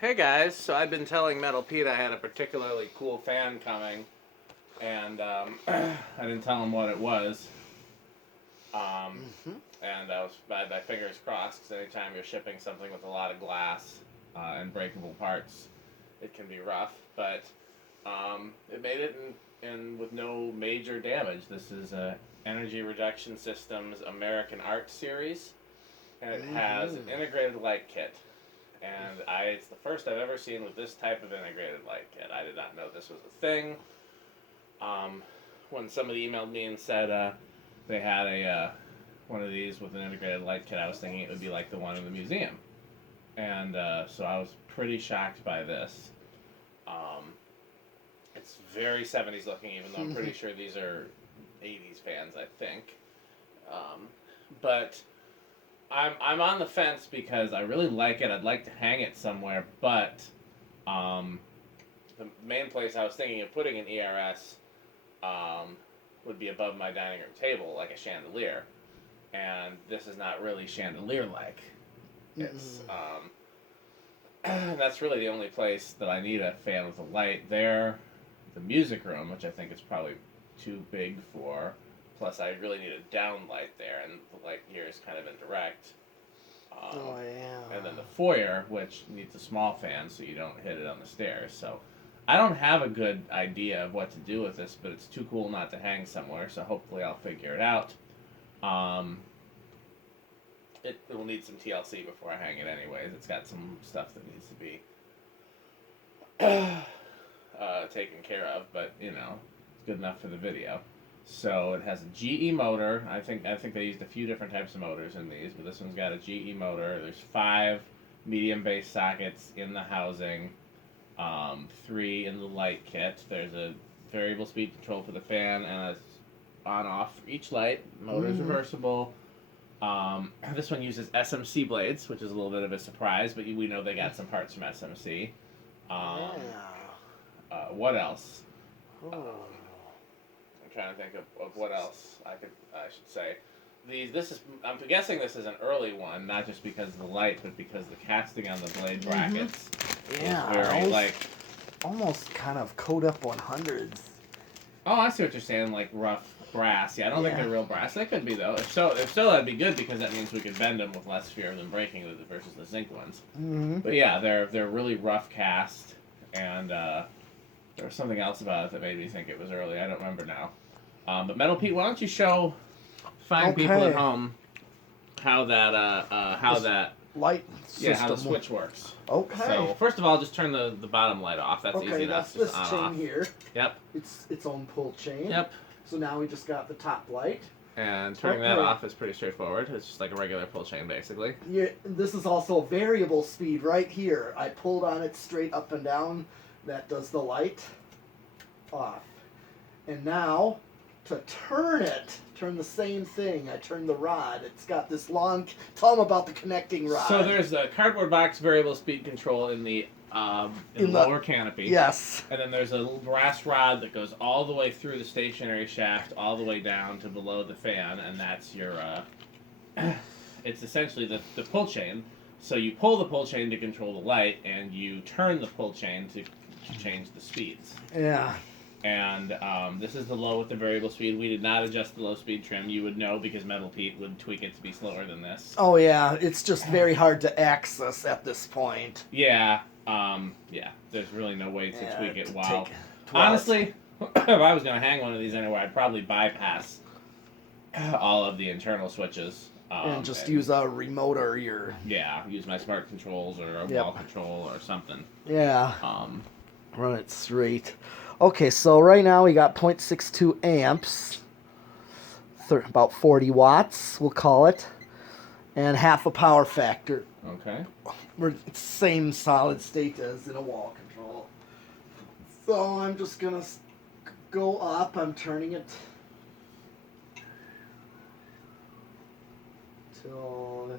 Hey guys, so I've been telling Metal Pete I had a particularly cool fan coming, and I didn't tell him what it was. And I had my fingers crossed because anytime you're shipping something with a lot of glass and breakable parts, it can be rough. But it made it in with no major damage. This is a Energy Reduction Systems American Art Series, and it has an integrated light kit. And it's the first I've ever seen with this type of integrated light kit. I did not know this was a thing. When somebody emailed me and said they had one of these with an integrated light kit, I was thinking it would be like the one in the museum. And so I was pretty shocked by this. It's very 70s looking, even though I'm pretty sure these are 80s fans, I think. But I'm on the fence because I really like it. I'd like to hang it somewhere, but the main place I was thinking of putting an ERS would be above my dining room table, like a chandelier. And this is not really chandelier-like. It's that's really the only place that I need a fan with a light. There, the music room, which I think is probably too big for. Plus, I really need a downlight there, and the light here is kind of indirect. And then the foyer, which needs a small fan so you don't hit it on the stairs. So I don't have a good idea of what to do with this, but it's too cool not to hang somewhere, so hopefully I'll figure it out. It will need some TLC before I hang it anyways. It's got some stuff that needs to be taken care of, but, you know, it's good enough for the video. So it has a GE motor. I think they used a few different types of motors in these, but this one's got a GE motor. There's 5 medium base sockets in the housing, 3 in the light kit. There's a variable speed control for the fan and a on-off for each light. Motor's reversible. This one uses SMC blades, which is a little bit of a surprise, but we know they got some parts from SMC. What else? I'm trying to think of what else I should say. I'm guessing this is an early one, not just because of the light, but because the casting on the blade brackets is very almost kind of code up 100s. Oh, I see what you're saying, like rough brass. Yeah, I don't think they're real brass. They could be though. If so, that'd be good because that means we could bend them with less fear of them breaking versus the zinc ones. But yeah, they're really rough cast, and there was something else about it that made me think it was early. I don't remember now. But Metal Pete, why don't you show fine people at home how that light system. how the switch works. Okay. So first of all, just turn the bottom light off. That's easy enough. That's this chain here. Yep. It's its own pull chain. Yep. So now we just got the top light. And turning that off is pretty straightforward. It's just like a regular pull chain, basically. Yeah. This is also variable speed right here. I pulled on it straight up and down. That does the light off. And now, to turn the same thing. I turn the rod. It's got this long. Tell them about the connecting rod. So there's a cardboard box variable speed control in the lower canopy. Yes. And then there's a little brass rod that goes all the way through the stationary shaft, all the way down to below the fan, and that's your. It's essentially the pull chain. So you pull the pull chain to control the light, and you turn the pull chain to change the speeds. Yeah. And this is the low with the variable speed. We did not adjust the low speed trim. You would know because Metal Pete would tweak it to be slower than this. Oh yeah, it's just very hard to access at this point. Yeah, there's really no way to tweak it. Honestly, if I was going to hang one of these anywhere, I'd probably bypass all of the internal switches. And just use a remote or your... Yeah, use my smart controls or a wall control or something. Yeah. Run it straight. Okay, so right now we got 0.62 amps, about 40 watts, we'll call it, and half a power factor. Okay. We're same solid state as in a wall control. So I'm just gonna go up. I'm turning it till.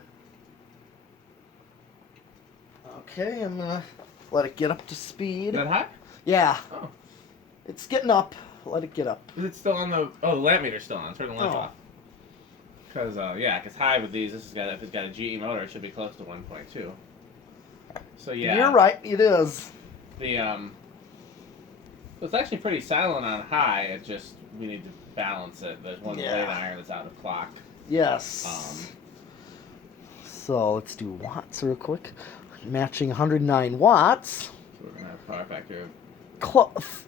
Okay, I'm gonna let it get up to speed. That high? Yeah. Oh. It's getting up. Let it get up. Is it still on the... Oh, the lamp meter's still on. Turn the lamp off. Because, because high with these, if it's got a GE motor, it should be close to 1.2. So So yeah. You're right. It is. The it's actually pretty silent on high. It just we need to balance it. There's one Yeah. blade iron that's out of clock. Yes. So let's do watts real quick. Matching 109 watts. So we're gonna have power factor.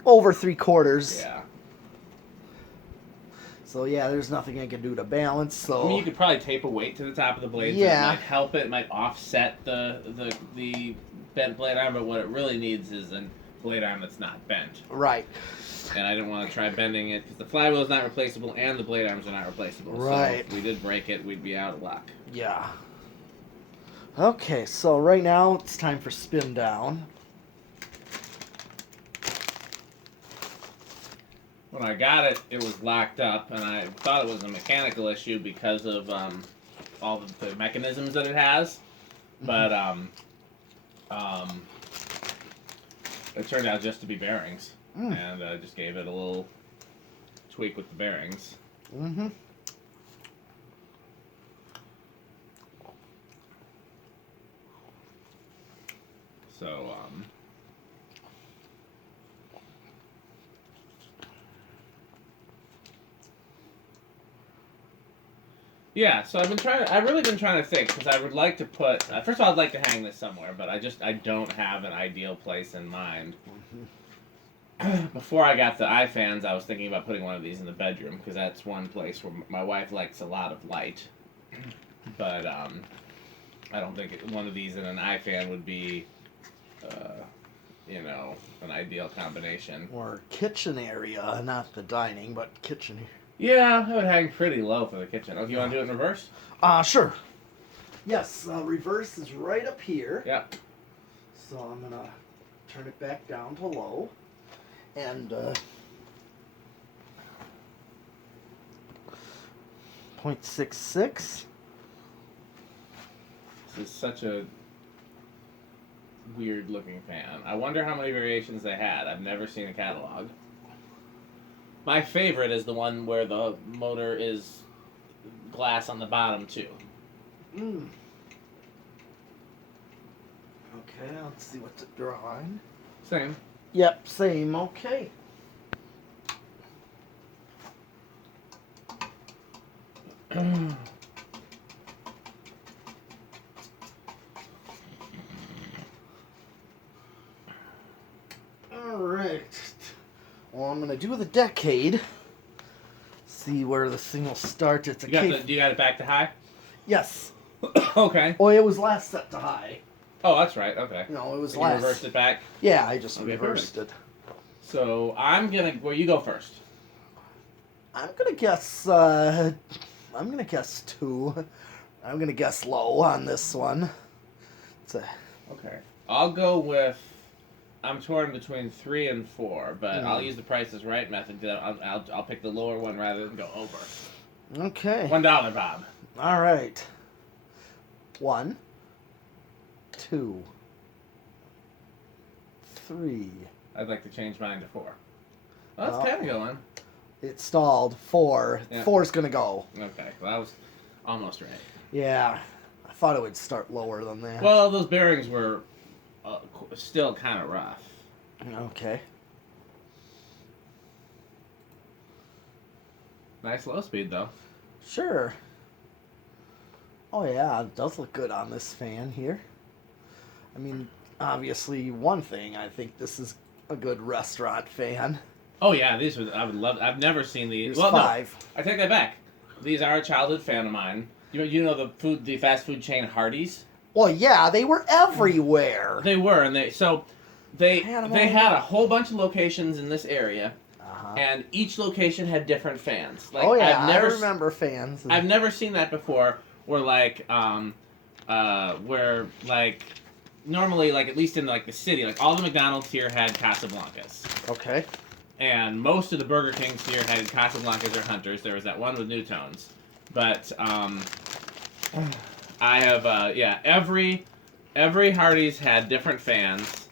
Over 3/4. Yeah. So yeah, there's nothing I can do to balance. So I mean, you could probably tape a weight to the top of the blade. Yeah. It might help it. It might offset the bent blade arm. But what it really needs is a blade arm that's not bent. Right. And I didn't want to try bending it because the flywheel is not replaceable and the blade arms are not replaceable. Right. So if we did break it, we'd be out of luck. Yeah. Okay, so right now it's time for spin down. When I got it, it was locked up, and I thought it was a mechanical issue because of all the mechanisms that it has. But it turned out just to be bearings, and I just gave it a little tweak with the bearings. Mm-hmm. So, yeah, so I've really been trying to think, because I would like to put, first of all, I'd like to hang this somewhere, but I don't have an ideal place in mind. Before I got the iFans, I was thinking about putting one of these in the bedroom, because that's one place where my wife likes a lot of light. But, I don't think one of these and an iFan would be, an ideal combination. Or kitchen area, not the dining, but kitchen area. Yeah, I would hang pretty low for the kitchen. Oh, do you want to do it in reverse? Sure. Yes, reverse is right up here. Yep. So I'm gonna turn it back down to low. And 0.66. This is such a weird looking fan. I wonder how many variations they had. I've never seen a catalog. My favorite is the one where the motor is glass on the bottom too. Okay, let's see what's it drawing. Same. Yep, same. Okay. All right. Well, I'm gonna do the decade. See where this thing will start. It's a You got it back to high? Yes. Okay. Oh, it was last set to high. Oh, that's right. Okay. No, it was You last. reversed it back. Yeah, I just Okay, reversed it. So I'm gonna. Well, you go first. I'm gonna guess. I'm gonna guess 2. I'm gonna guess low on this one. It's a. Okay. I'll go with. I'm torn between 3 and 4, but I'll use the Price is Right method. I'll pick the lower one rather than go over. Okay. $1, Bob. All right. 1, 2, 3. I'd like to change mine to 4. Well, that's Oh. kind of going. It stalled. 4. Yeah. 4's gonna go. Okay, well, that was almost right. Yeah. I thought it would start lower than that. Well, those bearings were still kind of rough. Okay. Nice low speed, though. Sure. Oh yeah, it does look good on this fan here. I mean, obviously, one thing, I think this is a good restaurant fan. Oh, yeah, these were, I would love, I've never seen these. There's 5. No, I take that back. These are a childhood fan of mine. You know the fast food chain Hardee's? Well, yeah, they were everywhere. They were, and they had 'em they all had over. a whole bunch of locations in this area, Uh-huh. and each location had different fans. Like, Oh yeah, I've never, I remember fans. I've never seen that before. Where where like normally, like at least in like the city, like all the McDonald's here had Casablancas, Okay. and most of the Burger Kings here had Casablancas or Hunters. There was that one with New Tones, but I have every Hardee's had different fans,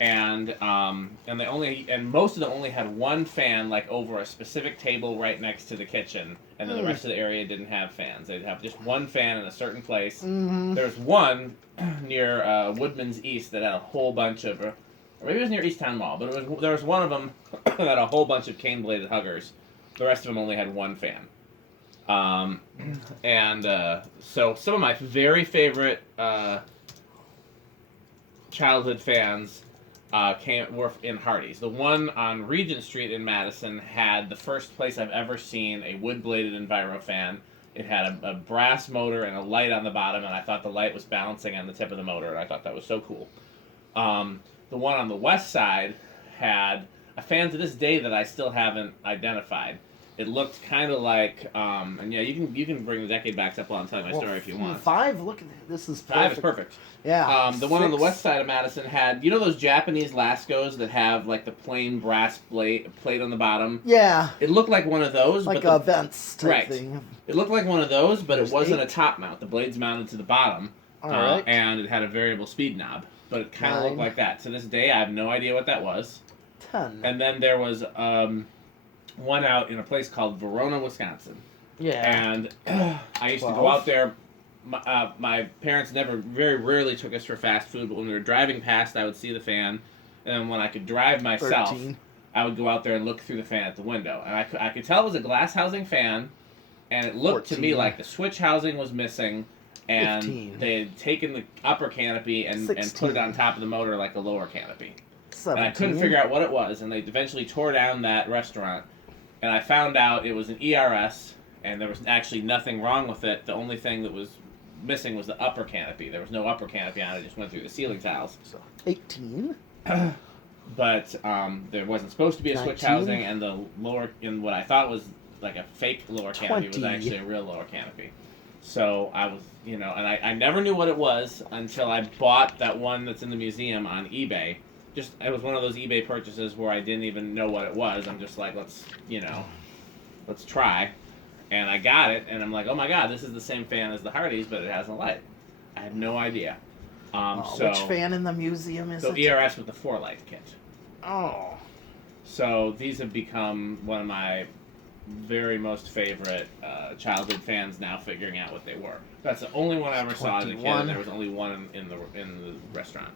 and most of them only had one fan, like over a specific table right next to the kitchen, and then the rest of the area didn't have fans. They'd have just one fan in a certain place. Mm-hmm. There's one near Woodman's East that had a whole bunch of, or maybe it was near Easttown Mall, but there was one of them that had a whole bunch of cane-bladed huggers. The rest of them only had one fan. So some of my very favorite childhood fans were in Hardee's. The one on Regent Street in Madison had the first place I've ever seen a wood-bladed envirofan. It had a brass motor and a light on the bottom, and I thought the light was balancing on the tip of the motor, and I thought that was so cool. The one on the west side had a fan to this day that I still haven't identified. It looked kind of like, and yeah, you can bring the decade backs up while I'm telling my story if you want. 5, look at this is perfect. 5 is perfect. Yeah. The one on the west side of Madison had, you know those Japanese Lascos that have like the plain brass plate on the bottom? Yeah. It looked like one of those. Like but a vents type thing. It looked like one of those, but There's it wasn't 8. a top mount. The blade's mounted to the bottom. All right. And it had a variable speed knob. But it kind of 9. looked like that. To this day, I have no idea what that was. 10. And then there was one out in a place called Verona, Wisconsin. Yeah. And I used to go out there. My parents very rarely took us for fast food, but when we were driving past, I would see the fan. And then when I could drive myself, 13. I would go out there and look through the fan at the window. And I could tell it was a glass housing fan, and it looked 14. to me like the switch housing was missing, and 15. they had taken the upper canopy and put 16. it on top of the motor like the lower canopy. 17. And I couldn't figure out what it was, and they eventually tore down that restaurant. And I found out it was an ERS, and there was actually nothing wrong with it. The only thing that was missing was the upper canopy. There was no upper canopy on it. It just went through the ceiling tiles. So 18. But there wasn't supposed to be a switch 19. housing, and the lower, in what I thought was like a fake lower canopy, was 20. actually a real lower canopy. So I was, and I never knew what it was until I bought that one that's in the museum on eBay. It was one of those eBay purchases where I didn't even know what it was. I'm just like, let's try. And I got it, and I'm like, oh my god, this is the same fan as the Hardee's, but it has a light. I had no idea. Which fan in the museum is it? ERS with the 4-light kit. Oh. So these have become one of my very most favorite childhood fans now, figuring out what they were. That's the only one I ever saw as a kid, and there was only one in the restaurant.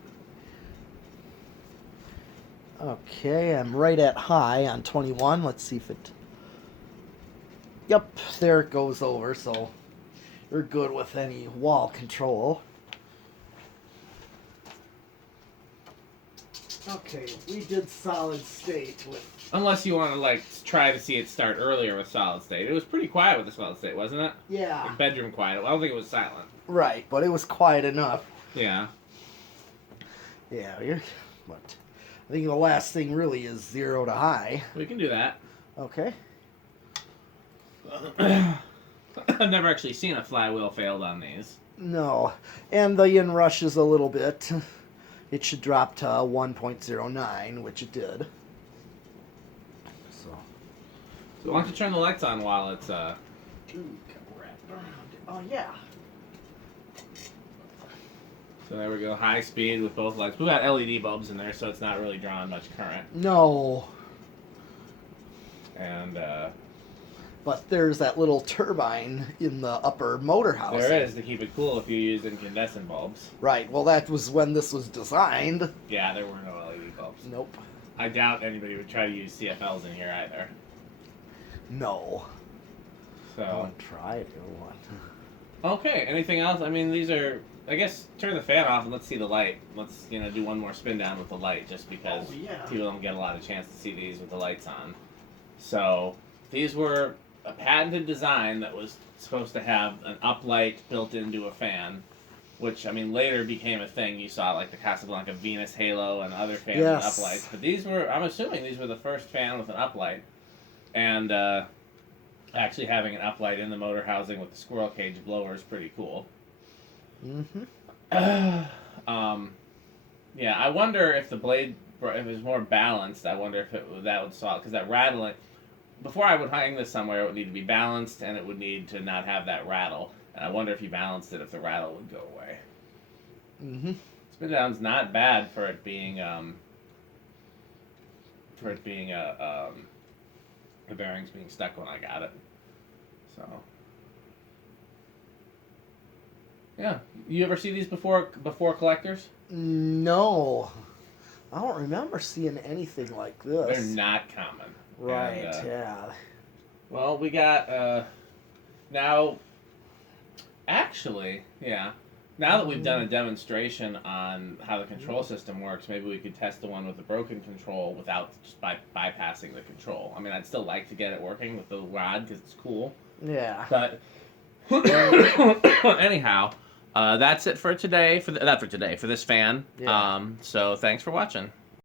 Okay, I'm right at high on 21. Let's see if it... Yep, there it goes over, so you're good with any wall control. Okay, we did solid state with... Unless you want to, try to see it start earlier with solid state. It was pretty quiet with the solid state, wasn't it? Yeah. Like bedroom quiet. I don't think it was silent. Right, but it was quiet enough. Yeah. Yeah, but I think the last thing really is 0 to high. We can do that. Okay. I've never actually seen a flywheel failed on these. No, and the inrush is a little bit. It should drop to 1.09, which it did. So why don't you turn the lights on while it's Oh yeah. So there we go, high speed with both lights. We got LED bulbs in there, so it's not really drawing much current. No. And but there's that little turbine in the upper motor house. there is, to keep it cool if you use incandescent bulbs. Right. Well, that was when this was designed. Yeah, there were no LED bulbs. Nope. I doubt anybody would try to use CFLs in here either. No. So. Don't try if you want. Okay. Anything else? I mean, these are. I guess turn the fan off and let's see the light. Let's do one more spin down with the light, just because people don't get a lot of chance to see these with the lights on. So these were a patented design that was supposed to have an uplight built into a fan, which, I mean, later became a thing. You saw, like, the Casablanca Venus Halo and other fans with uplights. But these were, I'm assuming these were the first fan with an uplight. And actually having an uplight in the motor housing with the squirrel cage blower is pretty cool. Mm-hmm. Yeah, I wonder if the blade, if it was more balanced, I wonder if that would solve, because that rattling, before I would hang this somewhere, it would need to be balanced, and it would need to not have that rattle. And I wonder if you balanced it, if the rattle would go away. Mm-hmm. Spin down's not bad for it being for it being the bearings being stuck when I got it. So yeah, you ever see these before collectors? No, I don't remember seeing anything like this. They're not common. Right. And, yeah. Well, we got now. Actually, yeah. Now that we've done a demonstration on how the control system works, maybe we could test the one with the broken control without just bypassing the control. I mean, I'd still like to get it working with the rod because it's cool. Yeah. But anyhow, that's it for today. For this fan. Yeah. So thanks for watching.